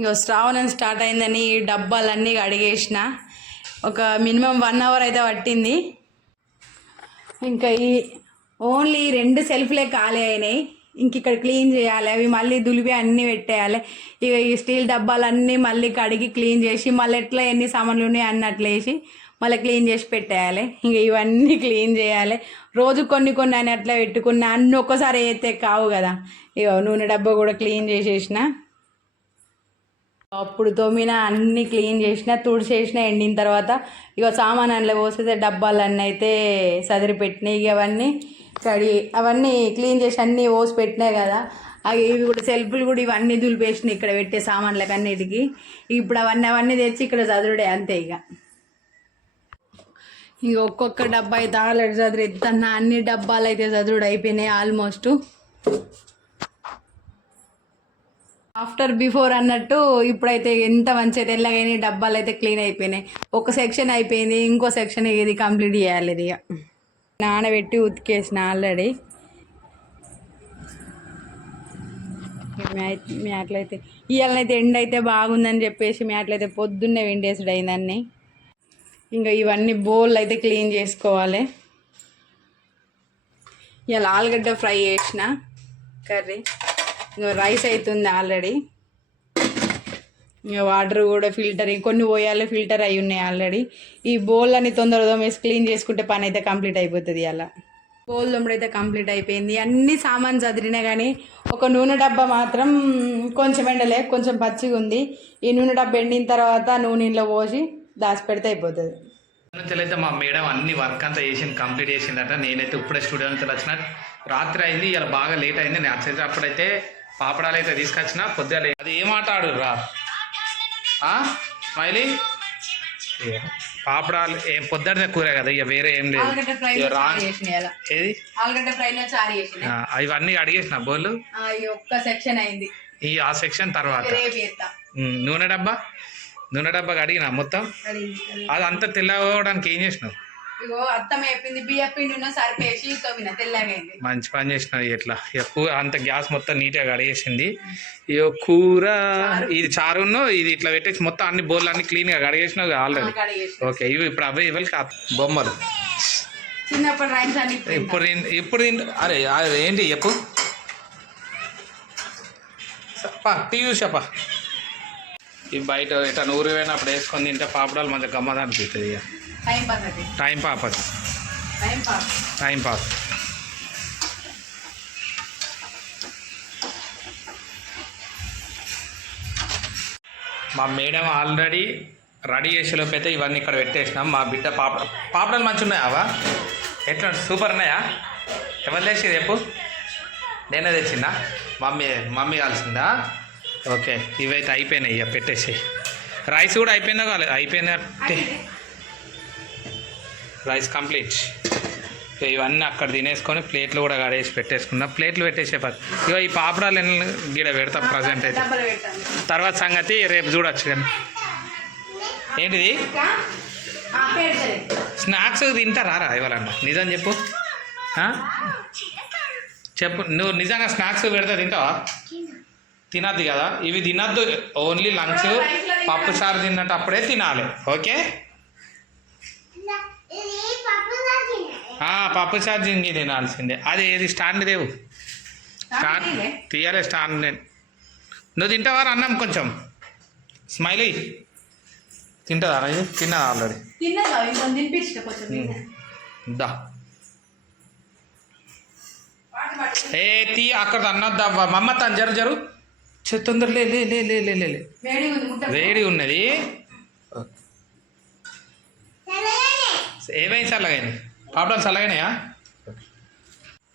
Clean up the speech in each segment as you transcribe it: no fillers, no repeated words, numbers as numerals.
ఇంకో శ్రావణం స్టార్ట్ అయిందని డబ్బాలన్నీ కడిగేసిన. ఒక మినిమం 1 అవర్ అయితే పట్టింది. ఇంకా ఈ ఓన్లీ 2 సెల్ఫ్లే ఖాళీ అయినాయి. ఇంక ఇక్కడ క్లీన్ చేయాలి, అవి మళ్ళీ దులిపి అన్నీ పెట్టేయాలి. ఇక ఈ స్టీల్ డబ్బాలన్నీ మళ్ళీ కడిగి క్లీన్ చేసి మళ్ళీ ఎట్లా ఎన్ని సామాన్లు ఉన్నాయి అన్నీ అట్లా వేసి మళ్ళీ క్లీన్ చేసి పెట్టేయాలి. ఇంక ఇవన్నీ క్లీన్ చేయాలి. రోజు కొన్ని కొన్ని అని అట్లా పెట్టుకున్న అన్నీ ఒక్కసారి అయితే కావు కదా. ఇక నూనె డబ్బా కూడా క్లీన్ చేసేసిన. అప్పుడు తోమిన అన్నీ క్లీన్ చేసిన, తుడిచేసిన. ఎండిన తర్వాత ఇక సామాన్ అందులో పోసేస్తే డబ్బాలన్నీ అయితే సదిరి పెట్టినాయి. ఇక అవన్నీ క్లీన్ చేసి అన్నీ పోసి పెట్టినాయి కదా. అవి ఇవి కూడా సెల్ఫ్లు కూడా ఇవన్నీ దులిపేసినాయి ఇక్కడ పెట్టే సామాన్లకు అన్నిటికీ. ఇప్పుడు అవన్నీ తెచ్చి ఇక్కడ చదురుడే అంతే. ఇక ఒక్కొక్క డబ్బా అయితే ఆల్రెడీ చదురు ఎత్తన్న అన్ని డబ్బాలు అయితే చదురుడు అయిపోయినాయి ఆల్మోస్ట్. ఆఫ్టర్ బిఫోర్ అన్నట్టు ఇప్పుడైతే ఎంత మంచిగా తెల్లగానే డబ్బాలు అయితే క్లీన్ అయిపోయినాయి. ఒక సెక్షన్ అయిపోయింది, ఇంకో సెక్షన్ ఇది కంప్లీట్ చేయాలి. ఇది నానబెట్టి ఉతికేసిన ఆల్రెడీ. మ్యాట్లయితే ఇవాళనైతే ఎండ అయితే బాగుందని చెప్పేసి మ్యాట్లయితే పొద్దున్నే విండేసుడు అయిందన్నీ. ఇంకా ఇవన్నీ బౌల్ అయితే క్లీన్ చేసుకోవాలి. ఇవాళ ఆలుగడ్డ ఫ్రై చేసిన కర్రీ. ఇంకా రైస్ అవుతుంది ఆల్రెడీ. ఇంకా వాటర్ కూడా ఫిల్టర్ కొన్ని పోయాలి, ఫిల్టర్ అయి ఉన్నాయి ఆల్రెడీ. ఈ బౌల్ అని తొందరగా వేసి క్లీన్ చేసుకుంటే పని అయితే కంప్లీట్ అయిపోతుంది. అలా బౌల్ దొమ్మడైతే కంప్లీట్ అయిపోయింది. అన్ని సామాన్ చదిరినా కానీ ఒక నూనె డబ్బా మాత్రం కొంచెం ఎండలే, కొంచెం పచ్చిగా ఉంది. ఈ నూనె డబ్బా ఎండిన తర్వాత నూనెలో పోసి దాచి పెడితే అయిపోతుంది. అయితే మా మేడం అన్ని వర్క్ అంతా చేసింది, కంప్లీట్ చేసిందట. నేనైతే ఇప్పుడే స్టూడియో నుంచి వచ్చిన, రాత్రి అయింది, ఇలా బాగా లేట్ అయింది. నేను వచ్చేటప్పుడైతే పాపడాలు అయితే తీసుకొచ్చిన. పొద్దున అది ఏం ఆట ఆడుర్రా స్మైలీ? పాపడాలు ఏం పొద్దున కూర కదా, ఇక వేరే ఏం లేదు. ఏది ఇవన్నీ అడిగేసిన బోళ్ళు అయింది. ఆ సెక్షన్ తర్వాత నూనె డబ్బా అడిగినా మొత్తం అది అంతా తెల్లవడానికి ఏం చేసినావు? మంచి పని చేసినావు. ఎట్లా అంత గ్యాస్ మొత్తం నీట్గా కడిగేసింది. ఇక కూర ఇది చారును ఇది ఇట్లా పెట్టేసి మొత్తం అన్ని బోర్లు అన్ని క్లీన్గా కడిగేసినావు ఆల్రెడీ. ఓకే, ఇవి ఇప్పుడు అవే ఇవ్వాలి బొమ్మలు. ఇప్పుడు అరే ఏంటి చెప్పు, టీవీ చూసాపా. ఇవి బయట ఇట్లా నూరు పోయినప్పుడు వేసుకొని తింటే పాపడాలు మంచిగా గమ్మది అనిపిస్తుంది. ఇక టైం పాస్. మా మేడం ఆల్రెడీ రెడీ చేసేలోపు అయితే ఇవన్నీ ఇక్కడ పెట్టేసినాం. మా బిడ్డ పాపడాలు మంచిగా ఉన్నాయా? ఎట్లా సూపర్ ఉన్నాయా? ఎవరు తెచ్చింది చెప్పు? నేనే తెచ్చిందా? మమ్మీ కాల్సిందా? ఓకే, ఇవైతే అయిపోయినాయి. ఇక పెట్టేసి రైస్ కూడా అయిపోయిందా? అయిపోయిందంటే రైస్ కంప్లీట్. ఇవన్నీ అక్కడ తినేసుకొని ప్లేట్లు కూడా కడేసి పెట్టేసుకున్నా. ప్లేట్లు పెట్టేసే పది. ఇక ఈ పాపడాలు గీడ పెడతా ప్రజెంట్ అయితే. తర్వాత సంగతి రేపు చూడొచ్చు. కానీ ఏంటిది స్నాక్స్ తింటారా ఇవ్వాలన్నా? నిజం చెప్పు, నువ్వు నిజంగా స్నాక్స్ పెడితే తింటావా? తినద్దు కదా, ఇవి తినద్దు. ఓన్లీ లంచ్ పప్పు చారు తిన్నటప్పుడే తినాలి. ఓకే, పప్పు చారు జింగి తినాల్సిందే. అది ఏది స్టాండ్ దేవు, స్టాండ్ తీయాలి. స్టాండ్ నువ్వు తింటావా అన్నం? కొంచెం స్మైలీ తింటుందా? ఇది తిన్నదా ఆల్రెడీ? దా ఏ తీ అక్కడ అన్నద్దా మమ్మ తను జరు తొందర లే వేడి ఉన్నది. ఏమైంది చల్లగానే? పాపడాలు చల్లగానేయా?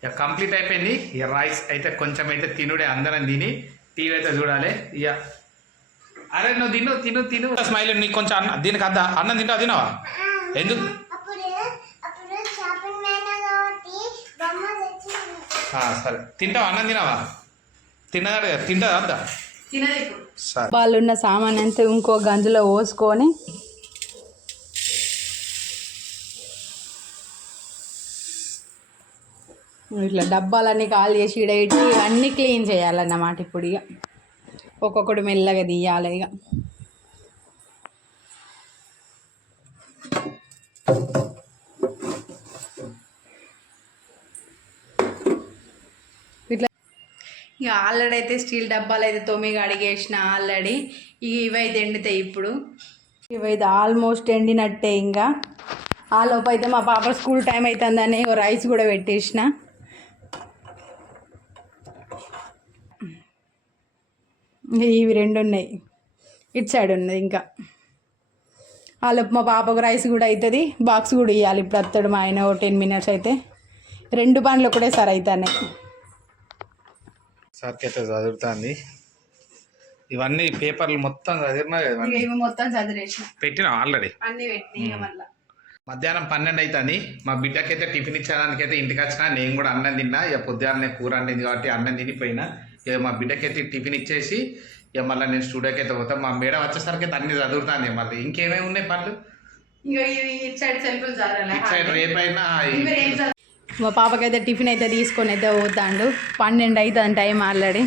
ఇక కంప్లీట్ అయిపోయింది. ఇక రైస్ అయితే కొంచెం అయితే తినుడే, అందరం తిని టీవీ అయితే చూడాలి. ఇక అరే నువ్వు తిను స్మైల్. నీకు కొంచెం అన్న దీనికి అద్దా అన్నం తినావా? ఎందుకు? సరే తింటావా? అన్నం తినావా? తింటదా అద్దా? వాళ్ళు ఉన్న సామాన్ అంతా ఇంకో గంజులో పోసుకొని ఇట్లా డబ్బాలన్నీ ఖాళీ చేసి ఇడేటి అన్నీ క్లీన్ చేయాలన్నమాట. ఇప్పుడు ఇక ఒక్కొక్కటి మెల్లగా తీయాలి ఇక. ఇట్లా ఇక ఆల్రెడీ అయితే స్టీల్ డబ్బాలు అయితే తొమ్మిది అడిగేసిన ఆల్రెడీ. ఇవైతే ఎండుతాయి ఇప్పుడు. ఇవైతే ఆల్మోస్ట్ ఎండినట్టే. ఇంకా ఆ లోపు అయితే మా పాప స్కూల్ టైం అవుతుందని రైస్ కూడా పెట్టేసిన. ఇవి రెండు ఉన్నాయి, ఇటు సైడ్ ఉన్నది. ఇంకా ఆ లోపు మా పాపకు రైస్ కూడా అవుతుంది, బాక్స్ కూడా ఇవ్వాలి. ఇప్పుడు వస్తాడు మా ఆయన. 10 minutes అయితే 2 పనులు ఒకటేసారి అవుతాయి. సార్కి అయితే చదువుతుంది. ఇవన్నీ పేపర్లు మొత్తం చదివినా కదా, ఇవి మొత్తం చదివేసిన పెట్టినా ఆల్రెడీ అన్ని పెట్టి. మళ్ళీ మధ్యాహ్నం 12 అవుతుంది. మా బిడ్డకైతే టిఫిన్ ఇచ్చేదానికైతే ఇంటికి వచ్చినా. నేను కూడా అన్నం తిన్నా. ఇక పొద్దున్నే కూర అండింది కాబట్టి అన్నం తినిపోయినా. ఇక మా బిడ్డకైతే టిఫిన్ ఇచ్చేసి ఇక మళ్ళీ నేను స్టూడియోకి అయితే పోతాను. మా మేడం వచ్చేసరికి అయితే అన్ని చదువుతాను. మళ్ళీ ఇంకేమేమి ఉన్నాయి పనులు? ఇటు సైడ్ సెల్ఫ్లు చదవాలి. ఇటు సైడ్ రేపైనా మా పాపకైతే టిఫిన్ అయితే తీసుకొని అయితే పోతాడు. 12 అవుతుంది టైం ఆల్రెడీ.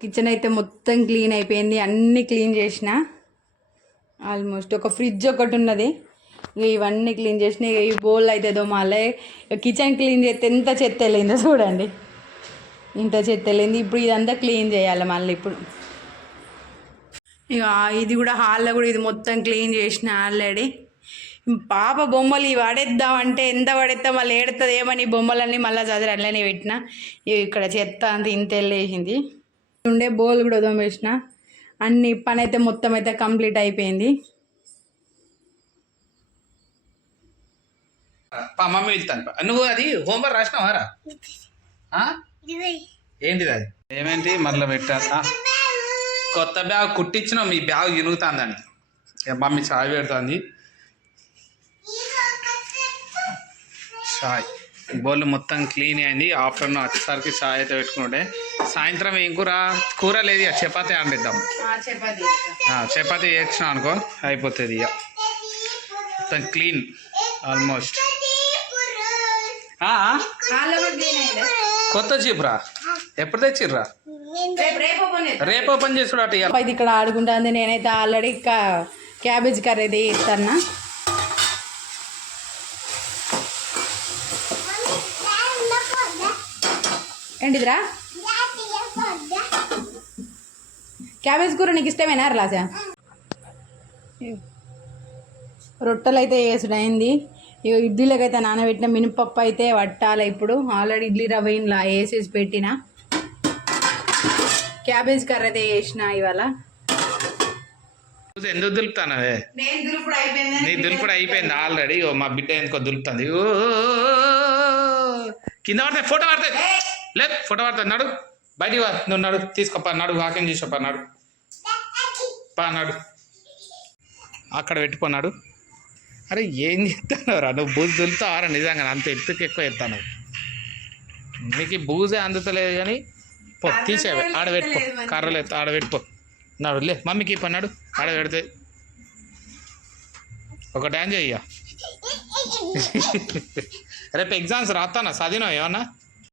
కిచెన్ అయితే మొత్తం క్లీన్ అయిపోయింది, అన్నీ క్లీన్ చేసిన ఆల్మోస్ట్. ఒక ఫ్రిడ్జ్ ఒకటి ఉన్నది, ఇక ఇవన్నీ క్లీన్ చేసిన. ఇక ఈ బౌల్ అయితే దోమాలే. కిచెన్ క్లీన్ చేస్తే ఎంత చెత్త వెళ్ళిందో చూడండి, ఇంత చెత్త వెళ్ళింది. ఇప్పుడు ఇదంతా క్లీన్ చేయాలి మళ్ళీ ఇప్పుడు. ఇక ఇది కూడా హాల్లో కూడా ఇది మొత్తం క్లీన్ చేసిన ఆల్రెడీ. పాప బొమ్మలు ఇవి పడేద్దామంటే ఎంత పడేద్దాం మళ్ళీ ఏడుతుంది ఏమని బొమ్మలన్నీ మళ్ళీ చదివి అట్లనే పెట్టిన. ఇక్కడ చెత్త అంత ఇంత వెళ్ళేసింది. ఉండే బౌల్ కూడా దోమేసిన. అన్ని పని అయితే మొత్తం అయితే కంప్లీట్ అయిపోయింది. మమ్మీ వెళ్తాను. నువ్వు అది హోంవర్క్ రాసినావారా? ఏంటిది అది? ఏమేంటి మళ్ళీ పెట్టా? కొత్త బ్యాగ్ కుట్టించినావు, మీ బ్యాగ్ ఇరుగుతుందని మమ్మీ చాయ్ పెడుతుంది. చాయ్ బౌల్ మొత్తం క్లీన్ అయింది. ఆఫ్టర్నూన్ వచ్చేసరికి చాయ్ అయితే పెట్టుకుంటే. సాయంత్రం ఏం కూర లేదు, ఇక చపాతీ అండిద్దాం. చపాతీ చేసినాం అనుకో అయిపోతుంది. ఇక మొత్తం క్లీన్ ఆల్మోస్ట్. కొత్త చీపురా ఎప్పుడు తెచ్చిర్రా? రేపు ఓపెన్ చేసుడు అటు. ఇది ఇక్కడ ఆడుకుంటుంది. నేనైతే ఆల్రెడీ క్యాబేజ్ కర్రీ అయితే ఇస్తాను. ఏంటిదిరా? క్యాబేజ్ కూర నీకు ఇష్టమేనా రాసా? రొట్టెలు అయితే వేసుడైంది. ఇక ఇడ్లీలకు అయితే నానబెట్టిన మినపప్పు అయితే పట్టాలి ఇప్పుడు. ఆల్రెడీ ఇడ్లీ రవ్వ ఇలా వేసేసి పెట్టిన. క్యాబేజ్ కర్రీ అయితే వేసిన ఇవాళ. ఎందుకు దులుపుతానవే? నీ దులుపుడు అయిపోయింది ఆల్రెడీ. మా బిడ్డ ఎందుకో దులుపుతుంది. కింద పడతాయి, ఫోటో పడతాయి. లేదు ఫోటో పడతాయి. నడు బయటికి వా, నువ్వు నడు, తీసుకోపా, నడు, వాకింగ్ చేసాపా, నడు పా, నడు అక్కడ పెట్టిపోన్నాడు. అరే ఏం చెప్తానరా నువ్వు? బూజు దులుతావారా నిజంగా? అంత ఎత్తుకు ఎక్కువ ఎత్తాను. నీకు బూజే అందుతలేదు కానీ పో, తీసేవే ఆడ పెట్టుకో. కర్రలు ఎత్తా ఆడ పెట్టుకో. నడు లే, మమ్మీకి పన్నాడు ఆడ పెడితే. ఒక డాన్స్ చెయ్య. రేపు ఎగ్జామ్స్ రాస్తానా? చదివినావు ఏమన్నా?